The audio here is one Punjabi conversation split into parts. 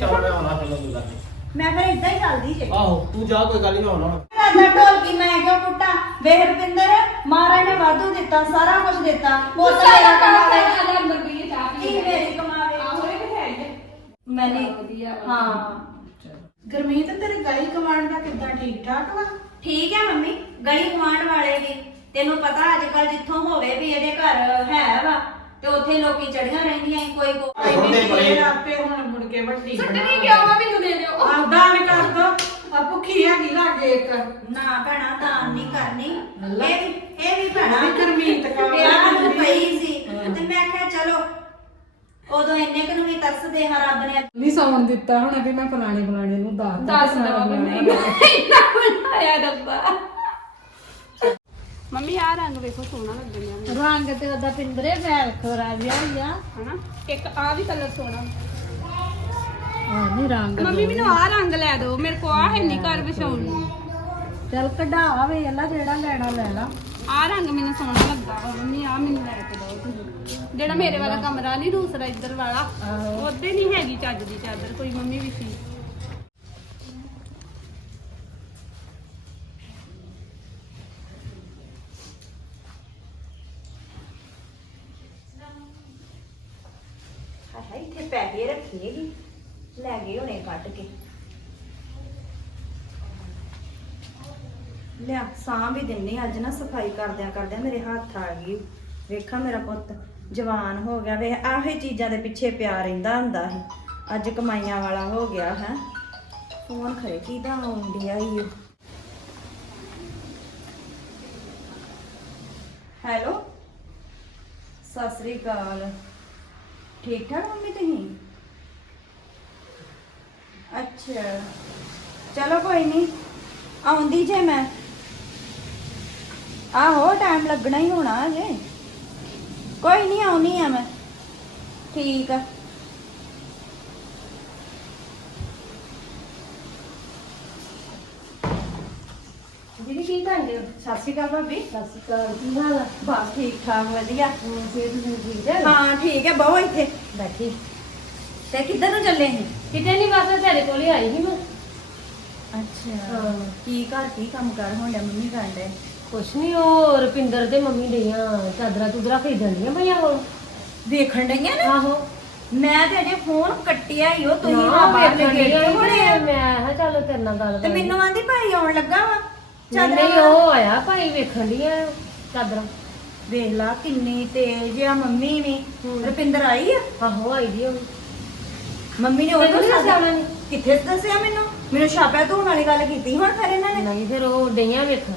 ਚੱਲ ਮੈਂ ਆਉਣਾ ਫਿਰ ਗੱਲ ਨਹੀਂ ਮੈਂ ਫਿਰ ਇਦਾਂ ਹੀ ਚੱਲਦੀ ਜੇ। ਆਹੋ ਤੂੰ ਜਾ ਕੋਈ ਗੱਲ ਨਹੀਂ ਮੈਂ ਆਉਣਾ ਰਾਜਾ ਢੋਲਕੀ ਮੈਂ ਕਿਉਂ ਕੁੱਟਾਂ ਵੇਖ ਰੁਪਿੰਦਰ ਮਹਾਰਾਜ ਨੇ ਵਾਧੂ ਦਿੱਤਾ ਸਾਰਾ ਕੁਝ ਦਿੱਤਾ। ਉਹ ਤਾਂ ਮੇਰਾ ਕਮਾਵੇ। ਕੀ ਮੇਰੀ ਕਮਾਵੇ? ਮੈਨੇ ਹਾਂ ਗਰਮੀਤ ਤੇਰੇ ਗਲੀ ਕਮਾਂਡ ਦਾ ਕਿੱਦਾਂ ਠੀਕ ਠਾਕ ਵਾ? ਠੀਕ ਹੈ ਮੰਮੀ ਗਲੀ ਗੁਆਂਢ ਵਾਲੇ ਵੀ। ਤੈਨੂੰ ਪਤਾ ਅੱਜ ਕੱਲ ਜਿੱਥੋਂ ਹੋਵੇ ਵੀ ਇਹਦੇ ਘਰ ਹੈ ਵਾ। ਤੇ ਉੱਥੇ ਲੋਕੀ ਚੜੀਆਂ ਰਹਿੰਦੀਆਂ ਸੀ, ਕੋਈ ਕੋ। ਇਹ ਆਪੇ ਹੁਣ ਮੁੜ ਕੇ ਵੱਡੀ ਸੁੱਟਣੀ ਕਿਉਂ ਆ ਮੈਨੂੰ ਦੇ ਦਿਓ ਆ ਦਾਨ ਕਰ ਦੋ। ਆ ਭੁੱਖੀ ਹੈਗੀ ਲਾਗੇ ਇੱਕ। ਨਾ ਭੈਣਾ ਦਾਨ ਨਹੀਂ ਕਰਨੀ। ਇਹ ਵੀ ਇਹ ਵੀ ਭੈਣਾ। ਉਹ ਵੀ ਗੁਰਮੀਤ ਕੌਰ ਨੂੰ। ਪਈ ਸੀ। ਤੇ ਮੈਂ ਕਿਹਾ ਚਲੋ ਉਦੋਂ ਇੰਨੇ ਕੁ ਨੂੰ ਵੀ ਤਰਸਦੇ ਹਾਂ ਰੱਬ ਨੇ। ਨਹੀਂ ਸੌਣ ਦਿੱਤਾ ਹੁਣ ਕਿ ਮੈਂ ਫਲਾਣੇ ਫਲਾਣੇ ਨੂੰ ਦੱਸ ਦੱਸ ਦਵਾ ਮੰਮੀ ਇੰਨਾ ਬਣਾਇਆ ਡੱਬਾ ਆ ਰੰਗ ਵੇਖੋ ਸੋਹਣਾ ਲੱਗਣ ਡਿਆ ਰੰਗ ਤੇ ਉਹਦਾ ਪਿੰਦਰੇ ਵੈਲ ਖੋਰਾ ਜਿਹਾ ਹੀ ਆ। ਹਨਾ? ਇੱਕ ਆ ਵੀ ਕਲਰ ਸੋਹਣਾ। ਹਾਂ ਨਹੀਂ ਰੰਗ ਮੰਮੀ ਮੈਨੂੰ ਆ ਰੰਗ ਲੈ ਦਿਓ। ਮੇਰੇ ਕੋ ਆ ਹੈ ਨਹੀਂ ਘਰ ਵਿਛਾਉਣ। ਨੂੰ ਚੱਲ ਕਢਾ ਵੇ ਅੱਲਾ ਜਿਹੜਾ ਲੈਣਾ ਲੈ ਲਾ। ਆ ਰੰਗ ਮੈਨੂੰ ਸੋਹਣਾ ਲੱਗਾ। ਵਾ ਮੰਮੀ ਆ ਮੈਨੂੰ ਲੈ ਕੇ ਦਿਓ ਤੁਸੀਂ। ਜਿਹੜਾ ਮੇਰੇ ਵਾਲਾ ਕਮਰਾ ਨਹੀਂ ਦੂਸਰਾ ਇੱਧਰ ਵਾਲਾ। ਉਹਦੇ ਨਹੀਂ ਹੈਗੀ ਚੱਜ ਦੀ ਚਾਦਰ ਕੋਈ ਮੰਮੀ ਵੀ ਸੀ ਇੱਥੇ ਪੈਸੇ ਰੱਖੇਗੀ ਲੈ ਗਏ ਹੋਣੇ ਕੱਢ ਕੇ। ਲਿਆ ਸਾਹ ਵੀ ਦਿੰਨੀ ਅੱਜ ਨਾ ਸਫ਼ਾਈ ਕਰਦਿਆਂ ਕਰਦਿਆਂ ਮੇਰੇ ਹੱਥ ਆ ਗਈ। ਵੇਖਾਂ ਮੇਰਾ ਪੁੱਤ, ਜਵਾਨ ਹੋ ਗਿਆ ਵੇ ਆਹੇ ਚੀਜ਼ਾਂ ਦੇ ਪਿੱਛੇ ਪਿਆ ਰਹਿੰਦਾ ਹੁੰਦਾ ਸੀ ਅੱਜ ਕਮਾਈਆਂ ਵਾਲਾ ਹੋ ਗਿਆ, ਹੈ। ਫੋਨ ਖਰੇ ਕਿਹਦਾ ਆਉਂਦਿਆ ਈ ਹੈਲੋ? ਸਤਿ ਸ੍ਰੀ ਅਕਾਲ। ਠੀਕ ਠਾਕ ਮੰਮੀ ਤੁਸੀਂ? ਅੱਛਾ। ਚਲੋ ਕੋਈ ਨਹੀਂ ਆਉਂਦੀ ਜੇ ਮੈਂ। ਆਹੋ ਟਾਈਮ ਲੱਗਣਾ ਹੀ ਹੋਣਾ ਅਜੇ ਕੋਈ ਨਹੀਂ ਆਉਣੀ ਆ ਮੈਂ। ਠੀਕ ਆ। ਹੋ ਸਤਿ ਸ਼੍ਰੀ ਅਕਾਲ ਭਾਬੀ। ਸਤਿ ਸ਼੍ਰੀ ਅਕਾਲ ਕੀ ਹਾਲ ਆ? ਬਸ ਠੀਕ ਠਾਕ ਵਧੀਆ। ਹੋਰ ਸਿਹਤ ਨੂੰ ਠੀਕ ਹੈ ਹਾਂ ਠੀਕ ਹੈ ਬਹੁ ਇੱਥੇ। ਬੈਠੀ। ਤੇ ਕਿੱਧਰ ਨੂੰ ਚੱਲੇ ਸੀ? ਕਿਤੇ ਨਹੀਂ ਬਸ ਤੇਰੇ ਕੋਲ ਹੀ ਆਈ ਸੀ ਮੈਂ। ਅੱਛਾ। ਹਾਂ। ਕੀ ਘਰ ਕੀ ਕੰਮ ਕਰ ਹੋਣਿਆ ਮੰਮੀ ਕਰਦੇ ਕੁਛ ਨਹੀਂ ਉਹ ਰੁਪਿੰਦਰ ਦੇ ਮੰਮੀ ਡਈਆਂ ਚਾਦਰਾਂ ਚੁਦਰਾ ਖਰੀਦਣ ਦੀਆਂ ਭਈਆ ਕੋਲ ਵੇਖਣ ਡਈਆਂ ਨੇ? ਆਹੋ। ਮੈਂ ਤੇ ਅਜੇ ਫੋਨ ਕੱਟਿਆ ਹੀ ਉਹ ਤੁਸੀਂ ਨਾ ਬਾਹਰ ਹੋਣੇ ਤੇ ਮੈਂ ਕਿਹਾ ਚੱਲ ਤੇਰੇ ਨਾਲ ਗੱਲ ਤੇ ਮੈਨੂੰ ਆਂਦੀ ਭਾਈ ਆਉਣ ਲੱਗਾ ਵਾ। ਨਹੀਂ ਚਾਦਰਾਂ ਉਹ ਆਇਆ ਭਾਈ ਵੇਖਣ ਦੀਆਂ ਚਾਦਰਾਂ। ਵੇਖ ਲਾ ਕਿੰਨੀ ਤੇਜ਼ ਆ ਮੰਮੀ ਵੀ। ਰੁਪਿੰਦਰ ਆਈ ਆ? ਆਹੋ ਆਈ ਦੀ ਉਹ ਮੰਮੀ ਨੇ ਤੈਨੂੰ ਉਹਨੂੰ ਨੀ ਦੱਸਿਆ ਉਹਨਾਂ ਨੇ? ਕਿੱਥੇ ਦੱਸਿਆ ਮੈਨੂੰ? ਮੈਨੂੰ ਛਾਪਿਆ ਧੋਣ ਵਾਲੀ ਗੱਲ ਕੀਤੀ ਹੁਣ ਫਿਰ ਇਹਨਾਂ ਨੇ। ਨਹੀਂ ਫਿਰ ਉਹ ਡਈਆਂ ਵੇਖਣ।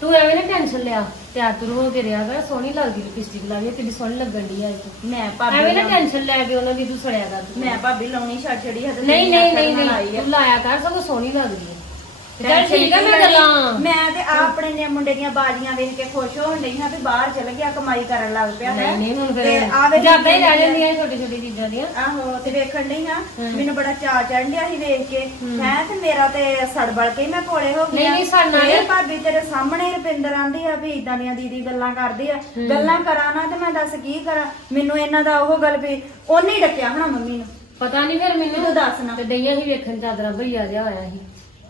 ਤੂੰ ਐਵੇਂ ਨਾ ਟੈਨਸ਼ਨ ਲਿਆ। ਤਿਆਰ ਤੁਰ ਹੋ ਕੇ ਰਿਹਾ ਕਰ ਸੋਹਣੀ ਲੱਗਦੀ ਲਿਪਸਟਿਕ ਲਾਈ ਕਿੰਨੀ ਸੋਹਣੀ ਲੱਗਣ ਦੀ ਆ ਇਹ ਮੈਂ ਐਵੇਂ ਭਾਬੀ ਨਾ ਟੈਨਸ਼ਨ ਲੈ ਕੇ ਉਹਨਾਂ ਦੀ ਤੂੰ ਸੜਿਆ ਕਰ। ਤੂੰ। ਮੈਂ ਭਾਬੀ ਲਾਉਣੀ ਛੱਡ ਛੜੀ ਹੱਥ ਨਹੀਂ ਨਹੀਂ ਨਹੀਂ ਨਹੀਂ। ਤੂੰ ਲਾਇਆ ਕਰ ਸਗੋਂ ਸੋਹਣੀ ਲੱਗਦੀ ਹੈ ਤੇ ਚੱਲ ਠੀਕ ਹੈ ਮੈਂ ਗੱਲਾਂ। ਮੈਂ ਤੇ ਆ ਆਪਣੇ ਨੇ ਮੁੰਡੇ ਦੀਆਂ ਬਾਜੀਆਂ ਵੇਖ ਕੇ ਖੁਸ਼ ਹੋਣ ਡਈ ਹਾਂ ਵੀ ਬਾਹਰ ਚਲ ਗਿਆ ਕਮਾਈ ਕਰਨ ਲੱਗ ਪਿਆ ਹੈ। ਨਹੀਂ ਨਹੀਂ ਹੁਣ ਤੇ ਆ ਫਿਰ ਵੇਖ ਜ਼ਿਆਦਾ ਹੀ ਰਹਿ ਜਾਂਦੀਆਂ ਛੋਟੀ ਛੋਟੀ ਚੀਜ਼ਾਂ ਦੀਆਂ। ਆਹੋ ਤੇ ਵੇਖਣ ਹਾਂ ਹਮ। ਮੈਨੂੰ ਬੜਾ ਚਾਅ ਚੜ੍ਹ ਡਿਆ ਸੀ ਵੇਖ ਕੇ। ਹੈ। ਤੇ ਮੇਰਾ ਤੇ ਸੜਬੜ ਕੇ ਹੀ ਮੈਂ ਕੋਲੇ ਹੋ ਗਈ ਨਹੀਂ, ਨਹੀਂ, ਸੜਨਾ ਤੇ ਨਹੀਂ। ਭਾਬੀ ਤੇਰੇ ਸਾਹਮਣੇ ਰੁਪਿੰਦਰ ਆਂਦੀ ਆ ਵੀ ਇਦਾਂ ਦੀਆਂ ਦੀਦੀ ਗੱਲਾਂ ਕਰਦੀ ਆ। ਗੱਲਾਂ ਕਰਾਂ ਨਾ ਤੇ ਮੈਂ ਦੱਸ ਕੀ ਕਰਾਂ? ਮੈਨੂੰ ਇਹਨਾਂ ਦਾ ਉਹ ਗੱਲ ਵੀ ਉਹਨੇ ਹੀ ਡੱਕਿਆ ਹੋਣਾ ਮੰਮੀ ਨੂੰ। ਪਤਾ ਨਹੀਂ ਫਿਰ ਮੈਨੂੰ ਤੂੰ ਦੱਸ ਨਾ। ਤੇ ਡਈਆਂ ਹੀ ਵੇਖਣ ਚਾਦਰਾਂ ਭਈਆ ਜਿਹਾ ਆਇਆ ਸੀ।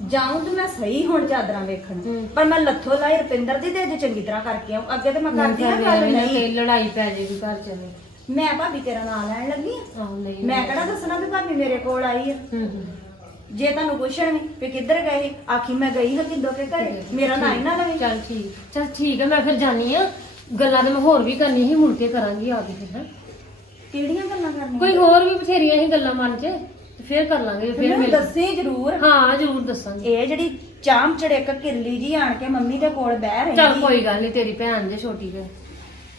ਜਾਉਂ ਤੇ ਮੈਂ ਸਹੀ ਹੁਣ ਚਾਦਰਾਂ ਵੇਖਣ। ਪਰ ਮੈਂ ਲੱਥੋ ਲਾਈ ਰੁਪਿੰਦਰ ਦੀ ਤੇ ਅੱਜ ਚੰਗੀ ਤਰ੍ਹਾਂ ਕਰਕੇ ਆਉਂ ਅੱਗੇ ਤੇ ਮੈਂ ਕਰਦੀ ਆ ਨਹੀਂ ਗੱਲ ਨਹੀਂ। ਤੇ ਲੜਾਈ ਪੈ ਜੇਗੀ ਘਰ ਚ ਐਵੇਂ। ਮੈਂ ਭਾਬੀ ਤੇਰਾ ਨਾਂ ਲੈਣ ਲੱਗੀ ਆ। ਆਹੋ ਨਹੀਂ ਮੈਂ ਕਿਹੜਾ ਦੱਸਣਾ ਵੀ ਭਾਬੀ ਮੇਰੇ ਕੋਲ ਆਈ ਆ? ਹੂੰ ਹੂੰ। ਜੇ ਤੁਹਾਨੂੰ ਪੁੱਛਣ ਵੀ ਕਿੱਧਰ ਗਏ ਆਖੀ ਮੈਂ ਗਈ ਹਾਂ ਕਿੰਦੋ ਕੇ ਘਰੇ। ਮੇਰਾ ਨਾਂ ਹੀ ਨਾ ਲਵੇ ਚੱਲ ਠੀਕ ਚੱਲ ਠੀਕ ਹੈ ਮੈਂ ਫਿਰ ਜਾਨੀ ਆ। ਗੱਲਾਂ ਤੇ ਮੈਂ ਹੋਰ ਵੀ ਕਰਨੀ ਸੀ ਮੁੜ ਕੇ ਕਰਾਂਗੀ ਆ ਕੇ ਫਿਰ ਹੈਂ। ਕਿਹੜੀਆਂ ਗੱਲਾਂ ਕਰਨੀਆਂ? ਕੋਈ ਹੋਰ ਵੀ ਬਥੇਰੀਆਂ ਹੀ ਗੱਲਾਂ ਮਨ ਚ। ਫਿਰ ਕਰ ਲਾਂਗੇ ਫਿਰ ਮੈਨੂੰ ਮਿਲ ਦੱਸੀ ਜ਼ਰੂਰ। ਹਾਂ ਜ਼ਰੂਰ ਦੱਸਾਂਗੇ। ਇਹ ਜਿਹੜੀ ਚਾਮ ਚੜੇਕ ਕਿਰਲੀ ਜੀ ਆਣ ਕੇ ਮੰਮੀ ਦੇ ਕੋਲ ਬਹਿ ਚੱਲ ਰਹੀ ਕੋਈ ਗੱਲ ਨਹੀਂ ਤੇਰੀ ਭੈਣ ਜੇ ਛੋਟੀ ਤੇ